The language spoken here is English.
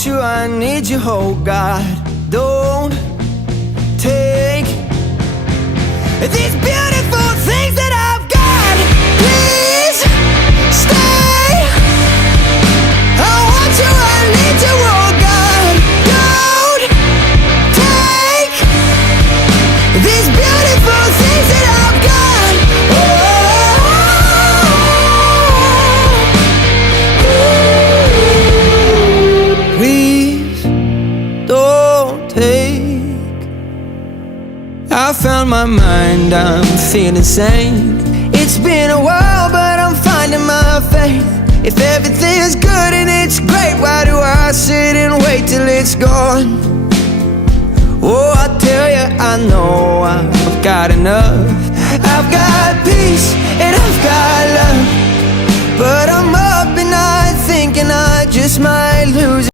want you, I need you, oh God. Don't take these beautiful things that I've got. Please stay. I want you, I need you, oh God. Don't take these beautiful things that I've got. Please don't take. I found my mind, I'm feeling sane. It's been a while, but I'm finding my faith. If everything's good and it's great, why do I sit and wait till it's gone? Oh, I tell you, I know I've got enough. I've got peace and I've got love, but I'm up and I thinking I just might lose it.